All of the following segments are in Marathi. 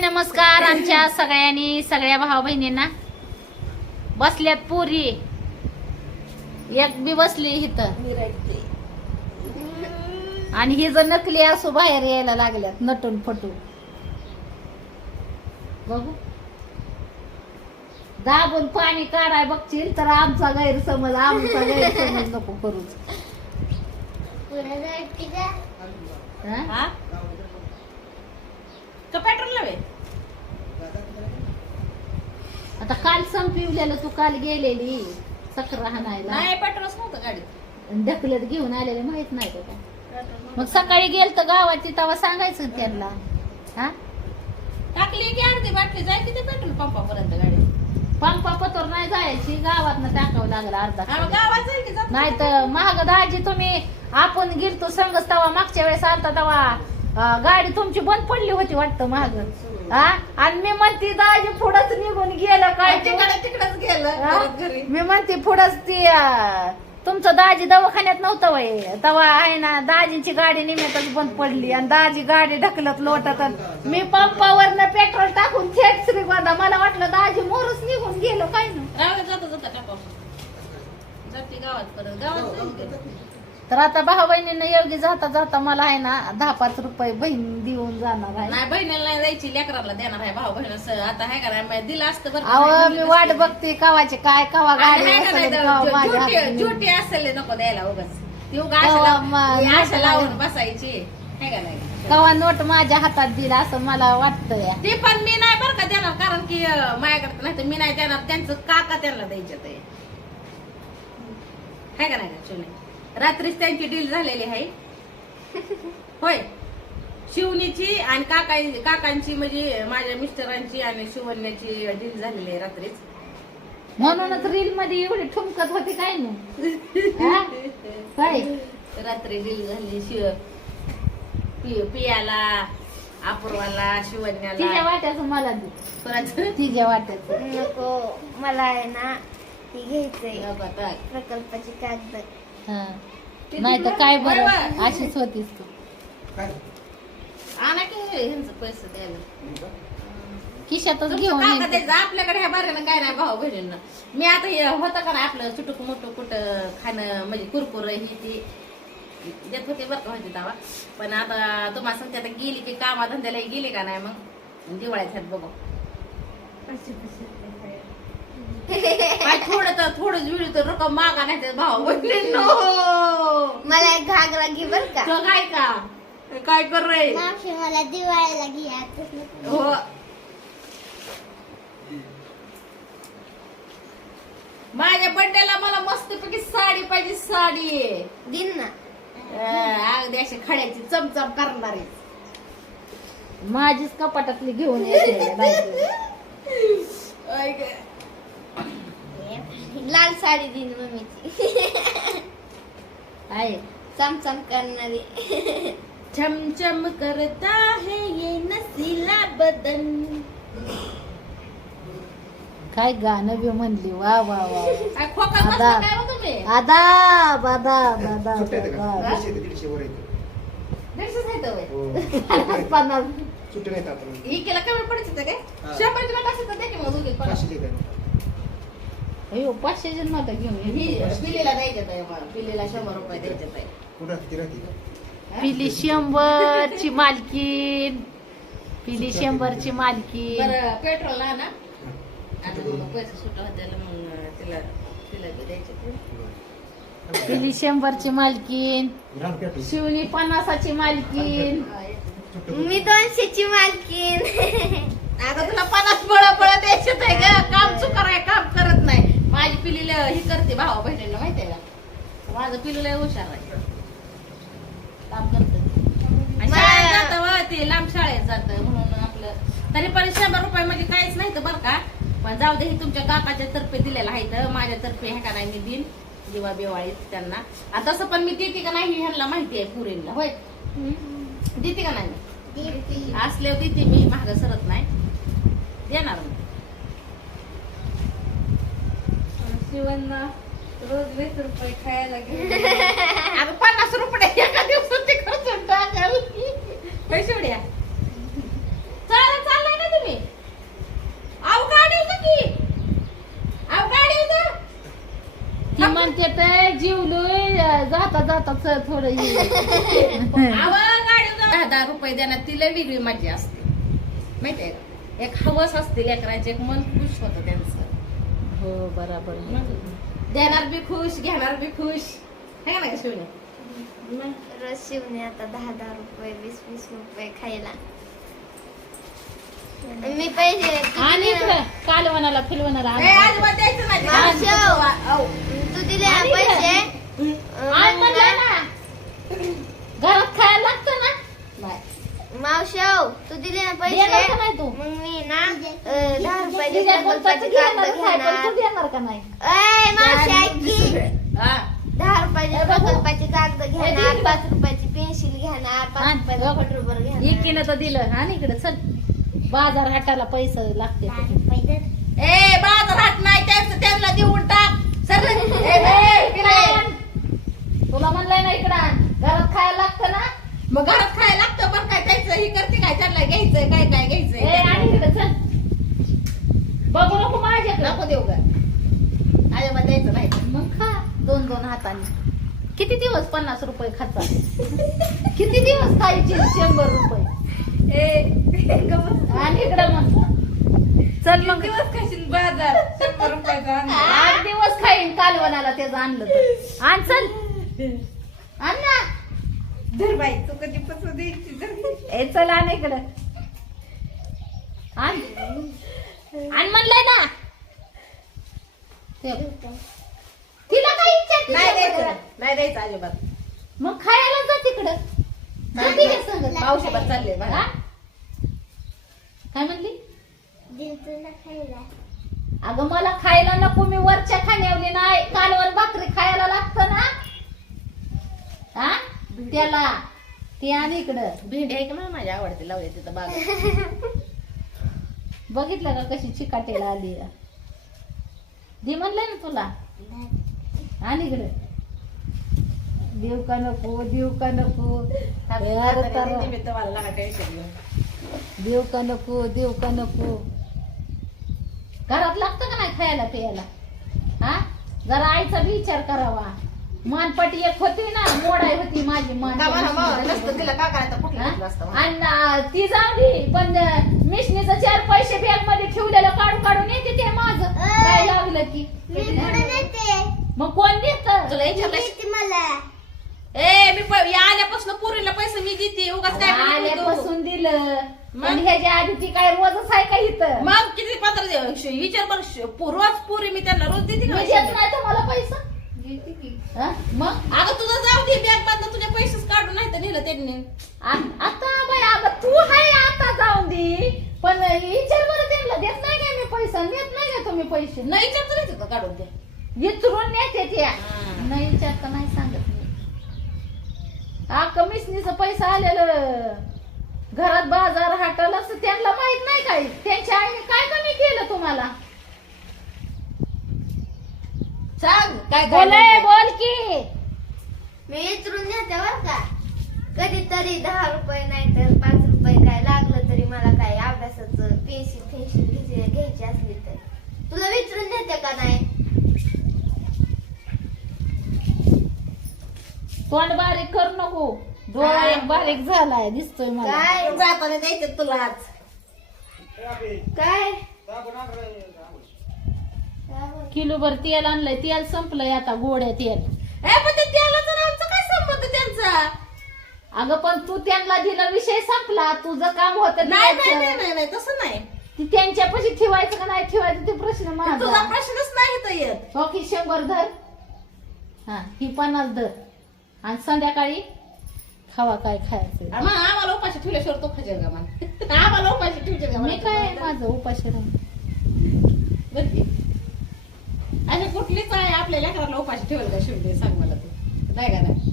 नमस्कार आमच्या सगळ्यांनी सगळ्या भाऊ बहिणींना बसल्यात पुरी. एक बी बसली इथं. आणि ही जर नकली असो बाहेर यायला लागल्यात नटून फटून. बघू. दाबून पाणी काढाय बघशील तर आमचा गैरसमज आमचा गैरसमज नको करू. हा? हा? का पेट्रोल नव्हे आता काल संपविलेलं तू काल गेलेली सक्र हाणायला. नाही पेट्रोलच नव्हतं गाडीत. ढकलत घेऊन आलेले माहीत नाही का? काय? मग सकाळी गेल तर गावाची तेव्हा सांगायचं त्यांना. हा? टाकली की अर्धी बाटली जाय किती पेट्रोल पंपापर्यंत गाडी पंपा पतर नाही जायची गावात टाकावं लागलं अर्धा हा, मग गावात जाईल की जात नाही तर महाग दाजी तुम्ही आपण गेलतो संगच तवा मागच्या वेळेस आलता तवा. गाडी तुमची बंद पडली होती वाटतं महाग हा? आणि मी म्हणते दाजी पुढंच निघून गेलं काय तिकडच गेलं मी म्हणते पुढंच ती तुमचं दाजी दवाखान्यात नव्हतं वय. तेव्हा आहे ना दाजींची गाडी निमित्तच बंद पडली आणि दाजी गाडी ढकलत लोटत आणि मी पंपावर पेट्रोल टाकून थेट श्रीगोंदा. मला वाटलं दाजी मोरच निघून गेलो काय ना? जाता जाता टाकाव. जाते गावात परत. गावात. तर आता भाऊ बहिणींना योग्य जाता जाता मला आहे ना दहा पाच रुपये बहीण देऊन जाणार आहे. नाही बहिणीला नाही द्यायची लेकराला देणार आहे भाऊ बहिणी आता आहे का नाही दिलं असतं बरं अहो मी वाट बघते कवाचे काय कवा गाडी आहे का कवा माझ्या झुटी असेल नको द्यायला उगाच. ती उगा आशा मग लावून- आशा बसायची. है का नाही? कवा नोट माझ्या हातात दिला असं मला वाटतंय. ते पण मी नाही बरं का देणार कारण की अं, माझ्याकडे नाही तर मी नाही देणार. त्यांचं काका त्यांना द्यायचे ते. है का नाही ऍक्च्युली रात्रीच त्यांची डील झालेली आहे. होय. शिवनीची आणि काका काकांची म्हणजे माझ्या मिस्टरांची आणि शिवण्याची डील झालेली आहे रात्रीच. म्हणूनच रील मध्ये एवढी ठुमकत होती काय ना हा? काय रात्री डील झाली शिव पि- पियाला अपूर्वाला तिच्या शिवण्याला वाट्याचं मला दे? तिच्या वाट्याचं. नको मला आहे ना ती घ्यायचंय. प्रकल्पाची कागद. हा. नाही तर काय बरं. अशीच होतीस तू. आणा की ह्यांचं पैसे द्यायला. खिशातच तुमचं घेऊन ये. आपल्याकडे ह्या बाऱ्यानं काय नाही भाऊ बहिणींना मी आता हे होतं का नाही आपलं सुटूक मोठं कुठं खाणं म्हणजे कुरकुर ही ती देत होते बरं का होते तेव्हा पण आता तुम्हाला सांगते आता गेली की कामा धंद्याला गेली का नाही मग? दिवाळ्यात ह्यात बघू. काय थोडं तर थोडं जुळी तर रक्कम मागा नाही तर भाऊ बहिणींनो मला एक घागरा घे बर का. तो काय का? काय कर रे? मावशी मला दिवाळीला घे आताच नको. हो. माझ्या बड्डेला मला मस्तपैकी साडी पाहिजे साडी. दिन ना. अं, अगदी अशी खड्याची चमचम करणारी माझीच कपाटातली घेऊन येते. ऐक. लाल साडी दिन मम्मीची आहे चमचम करणारी चमचम करता है ये नसीला बदन काय गाणं बी म्हणली वा वा वा काय काय हो तुम्ही आदा बादा दादा सुट्ट्या आहेत का? दादा. दीडशे ते दीडशे वर आहेत. दीडशेच आहे तो व्हय. हो. पन्नास सुट्ट्या नाहीत आपण. ही कमी पडायचं होतं काय हा. दे की मग दोघी. पाचशे. अयो पाचशे जण नव्हता घेऊन ही ये. पिलीला द्यायचे आहे मग. पिलीला शंभर रुपये द्यायचे आहे. कुठं राहते? ती राहते का? पिली शंभरची मालकीन पिली शंभरची मालकीन बरं पेट्रोल ना. आता मग पैसे सुट होत्याला मग तिला तिला बी द्यायचे ते. पिली शंभरची मालकीन. शिवनी पन्नासाची मालकीन मी दोनशेची मालकीन आता तुला पन्नास बळ बळ द्यायचे आहे ग काम चुकार आहे काम करत नाही माझी पिलीला ही करते भावा बहिणीला माहितीये का? माझं पिलू लय हुशार आहे. काम करते. शाळेत जातं व ते लांब शाळेत जातं म्हणून आपलं तरी पण शंभर रुपये म्हणजे काहीच नाही तर बरं का? पण जाऊ दे हे तुमच्या काकाच्या तर्फे दिलेलं आहे तर माझ्या तर्फे हे का नाही मी दिन दिवा बिवाळीत त्यांना. आता तसं पण मी देते का नाही ह्यांना माहिती आहे पुरेला होय? देते का नाही? असले देते मी मागं सरत नाही. देणार मी. रोज वीस रुपये खायला पन्नास रुपये एका दिवसाचे जाता जाता च- थोडं दहा दहा रुपये देणार तिला वेगळी मजा असते. माहितीये का? एक हवस असते लेकरांचे एक मन खुश होत त्यांना हो बराबर देणार बी खुश घेणार बी खुश. है ना का शिवने रोज शिवणे आता दहा दहा रुपये वीस वीस रुपये खायला. मी पैसे आणि द्यायचं नाही. मावशी, औ. तू दिले पैसे. म्हणलं घरात खायला लागतं ना. नाही. मावशाव तू दिले ना देणार का पैसे नाही तू मग मी ना अं, दहा रुपयाचे प्रकल्पाचे कागद तू देणार का नाही ऐ मावशी ऐक की हा. दहा रुपयाचे. प्रकल्पाचे कागद घेणार पाच रुपयाची पेन्सिल घेणार आण, पाच रुपयाचं बघ. घेणार एकीनं तर दिलं आणि इकडे चल बाजार हाटाला पैसे लागते. ए बाजार हाट नाही त्यांचं त्यांना देऊन टाक सर ए, ए, पिले. तुला म्हणलंय ना इकडं आण. घरात खायला मग घरात खायला लागतं पण काय त्याचं ही करते काय त्यांना घ्यायचंय काय काय ए घ्यायचंय आणि इकडे चल. बघू नको माझ्याकडे. नको देऊ का अजिबात द्यायचं नाही. मग खा. दोन दोन हाताने. किती दिवस पन्नास रुपये खाता किती दिवस खायचे शंभर रुपये. आणि इकडं मग. चल मग. बाजार? शंभर रुपयाचा आठ दिवस खाईन कालवणाला त्याचं आणलं तर. आण चल. आण ना. धर बाई तू कधी पसू द्यायची? ए चल आण इकडं. आण. आण म्हणलंय ना. ते- तिला काय इच्छा नाही द्यायचं. घरात? नाही द्यायचं अजिबात. मग खायला जा तिकडं. जा तिच्या संग. मावशीबात चालले हा? बघा काय म्हणली? दिल तुला खायला. अगं मला खायला नको. मी वरच्या खाण्यावली नाही. कालवण भाकरी खायला लागतं ना. हा? त्याला. ते आणि इकडं. भेंडी आहे का ना माझी आवडते? लावली तिथं बाग. बघितलं का कशी चिकाटेला आली? दे म्हणलंय ना तुला. आणि इकडे. देव का नको देव का नको. अरे तर- मला देव का नको देव का नको. घरात लागतं का नाही खायला प्यायला? हा? जरा आईचा बी विचार करावा. मानपटी एक होती ना मोडाई होती माझी मान का म्हणा मावा, नसतं तिला का करायचं? कुठलं? घेतलं असतं म्हणा. आणि अं, ती जाऊ दे. पण मिशनीचं चार पैसे बॅगमध्ये ठेवलेलं काढून काढून येते ते माझं. काय लागलं की? मी पुढे नेते. मग कोण देत? तुला विचारलं देते मला. ए मी प- या आल्यापासून पुरीला पैसे मी देते. उगाच काय. आल्यापासून दिलं. मग? ह्याच्या आधी ती काय रोजच आहे का इथं? मग किती पत्र दे- श- विचार कर श- पु- रोज पुरी मी त्यांना रोज देते का मी देत नाही तुम्हाला पैसा? हा? मग? अगं तुझं जाऊ दे बॅग बांधलं तुझे पैसेच काढून नाही तर नेलं त्यांनी. आ- आता बाई अगं तू हाय आता जाऊन दे. पण विचार बरं त्यांना देत नाही काय मी पैसा? देत नाही का तुम्ही पैसे? नाही विचारतो नाही का काढून ते? विचारून नेते त्या. हा. नाही विचारता नाही सांगत मी. हा कमिशनीचा पैसा आलेलं. घरात बाजार हाटाला असं त्यांना माहीत नाही काय त्यांच्या आईने काय कमी केलं तुम्हाला? सांग. काय बोलय बोल की. मी विचारून नेते बर का. कधीतरी दहा रुपये नाही तर पाच रुपये काय लागलं तरी मला काय अभ्यासाचं पेन्सिल पेन्सिल घ्यायची असली तर. तुला विचारून नेते का नाही? तोंड बारीक कर नको. डोळा एक बारीक झालाय दिसतोय मला. काय? जाताना द्यायचं तुला आज काय किलो भर तेल आणलंय. तेल संपलंय आता गोड्या तेल. ए पण ते त्याला तर आमचा काय संबंध त्यांचा? अगं पण तू त्यांना दिला विषय संपला. तुझं काम होत नाही नाही नाही नाही, नाही तसं नाही. ती त्यांच्यापाशी ठेवायचं का नाही ठेवायचं ते प्रश्न तुझा माझा. प्रश्नच नाही तर येत. हो की शंभर धर. हा ही पन्नास धर. आणि संध्याकाळी खावा काय खायचं. आम्हा- आम्हाला उपाशी ठेवल्याशिवाय तो खाजेल का मला आम्हाला उपाशी ठेवचे का मी मला? काय माझं उपाशी राहून? बरं की? अशी कुठलीच आहे आपल्या लेकराला उपाशी ठेवल का शिवते सांग मला तू. नाही का नाही?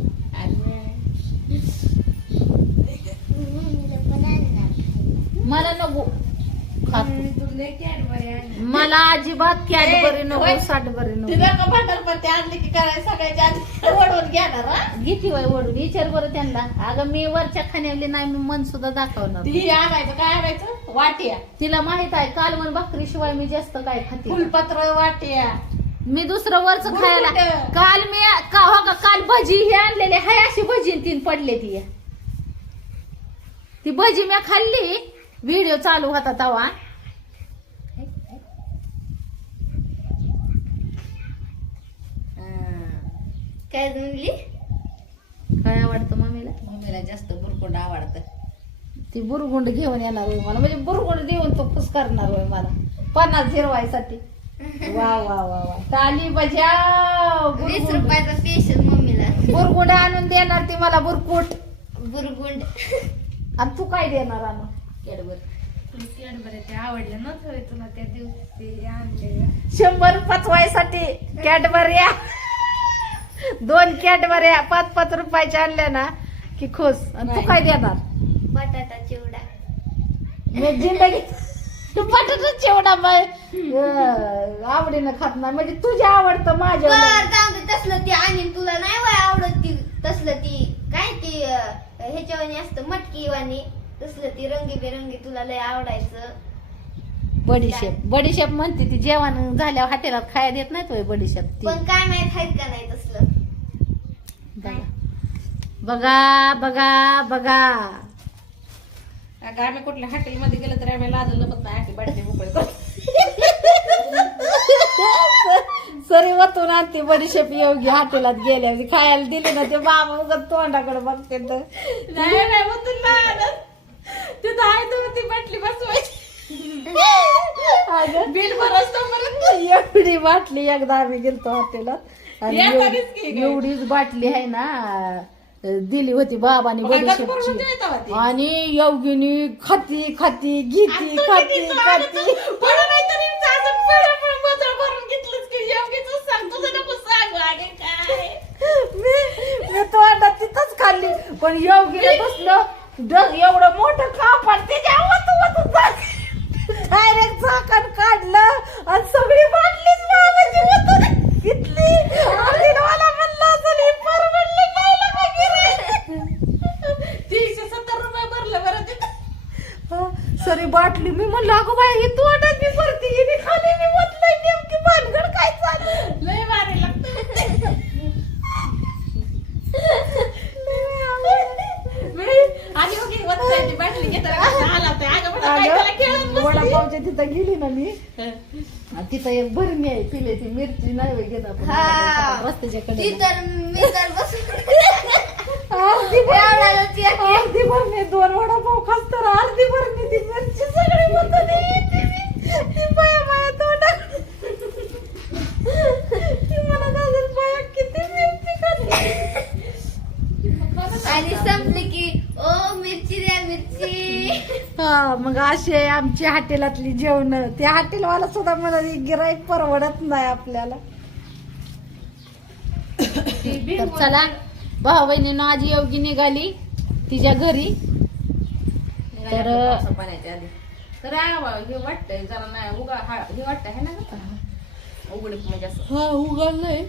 मला नको. मला अजिबात कॅडबरी नको. साठबरी नको. तिला का भांडण पण ते आणले की काय सगळ्याच्या आधी ओढवून घेणार हा? घेती वय ओढून विचार बरं त्यांना. अगं मी वरच्या खाण्यावली नाही मी मन सुद्धा दाखवणार ती आणायचं काय आणायचं? वाट्या. तिला माहीत आहे कालवण भाकरी शिवाय मी जास्त काय खाते. फुलपत्र वाट्या. मी दुसरं वरच खायला? काल मी का हो का? काल भजी हे आणलेले. हाय अशी भजी तीन पडले ती. ती भजी मी खाल्ली. व्हिडिओ चालू होता तवा. काय म्हणली? काय आवडतं मम्मीला? मम्मीला जास्त बुरकुंड आवडतं. ती बुरगुंड घेऊन येणार होय मला. म्हणजे बुरगुंड देऊन तो खुश करणार होय मला. पन्नास जिरवायसाठी वा वा वा वा. ताली बजाव. वीस बुरगुंड रुपयाचा स्पेशल मम्मीला. बुरगुंड आणून देणार ती मला बुरकुट. बुरगुंड आणि तू काय देणार आणून केडवर ते आवडलं ना तुला त्या दिवशी आणलेलं शंभर पचवायसाठी कॅडबऱ्या दोन कॅडबऱ्या पाच पाच रुपयाच्या आणल्या ना की खुश. आणि तू काय देणार? बटाटा चिवडा. मी जिंदगी तू बटाटा चिवडा बाय. आवडीनं खात नाही. म्हणजे तुझ्या आवडतं माझ्या बर जाऊ दे तसलं ती आणि तुला नाही वय आवडत ती. तसलं ती काय ती ह्याच्यावानी असतं मटकी वाणी. तसलं ती रंगीबेरंगी तुला लय आवडायचं. बडीशेप बडीशेप म्हणते ती जेवण झाल्यावर हॉटेलात खायला देत नाही तो बडीशेप ती. पण काय माहीत आहेत का नाही तसलं. बघा बघा बघा. अगं आम्ही कुठल्या हॉटेलमध्ये गेलो तर आम्ही लाजून लपत नाही आठी बाटली मोकळी. सरी वतून आणते बडीशेप योगी हॉटेलात गेल्या खायला दिली ना ते बाबा उगत तोंडाकडे बघते तर नाही नाही मधून नाही आणत. तिथं आहे तर ती बाटली बसवायची बिल भरत परत एवढी बाटली एकदा आम्ही गेलतो हॉटेलात आणि की? एवढीच बाटली आहे ना दिली होती बाबानी भरून बडीशेपची? आणि योगिनी खाती खाती घेती खाती खाती. की मी तोंडात तिथंच खाल्ली. पण योगीने बसलं एवढं मोठं कापड त्याच्या वत वत डायरेक्ट झाकण काढलं आणि सगळी बाटलीच मामाची वतून घेतली आणि मला म्हणलं असेल ही परवडली नाही ना वगैरे तीनशे सत्तर रुपये भरलं बरं तिथं हा, सरी बाटली मी म्हणलं अगं बाई ही तोंडात मी भरती हिने खाली मी वतलंय नेमकी भानगड काय चाललं लय भारी लागतं आणि मग एक वत्साची बाटली घेताना कसं आला होता. अगं म्हणलं काय त्याला खेळत अगं, बसली. वडापावच्या तिथं गेली ना मी आणि तिथं एक भरणी आहे पिले ती मिरची नाही घेत आपण हा. रस्त्याच्या ती कडे तर मी तर बसून अर्धी भरणी एवढ्यालाच एक- अर्धी भरणी दोन वडापाव खास तर अर्धी भरणी ती मिरची सगळी मधून येते मी. ती बाया बाया तोंडात ती म्हणत असेल बाया किती मिरची खाते आणि संपली की ओ मिरची द्या मिरची हा आहे आमची हॉटेलातली जेवण त्या हॉटेलवाला सुद्धा मला गिराईक परवडत नाही आपल्याला. तर चला भाऊ बहिणीनं आज योगी निघाली तिच्या घरी. तर- तर हे वाटतंय जरा नाही उगा हा हे वाटतंय है ना? उघड म्हणजे असं. हा उघडलंय.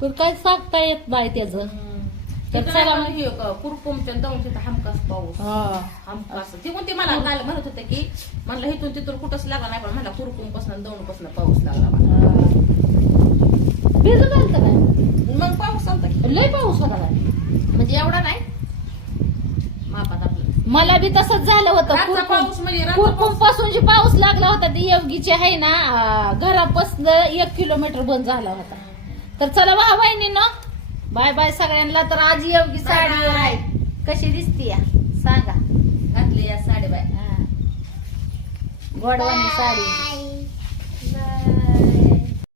पण काय सांगता येत नाही त्याच. तर चला मला मग. हे कुरकुमच्या जाऊन तिथं हमखास पाऊस हमखास. ती कोणती मला काल म्हणत होते की म्हणलं इथून तिथून कुठंच लागला नाही पण म्हणला कुरकुमपासून दौंडपासून पाऊस लागला मला. भिजत आलत काय? मग पाऊस आलता लय पाऊस होता काय म्हणजे एवढा नाही. मापात आपलं. मला बी तसंच झालं होतं. पाऊस म्हणजे कुरकुम. पासून जे पाऊस लागला होता ते योगीचे आहे ना घरापासून एक किलोमीटर बंद झाला होता. तर चला वा बहिणीनं बाय बाय सगळ्यांना तर आज योगी साडी. आहे कशी दिसती या? सांगा. घातली या साडेबाय हा. गोडवानी साडी.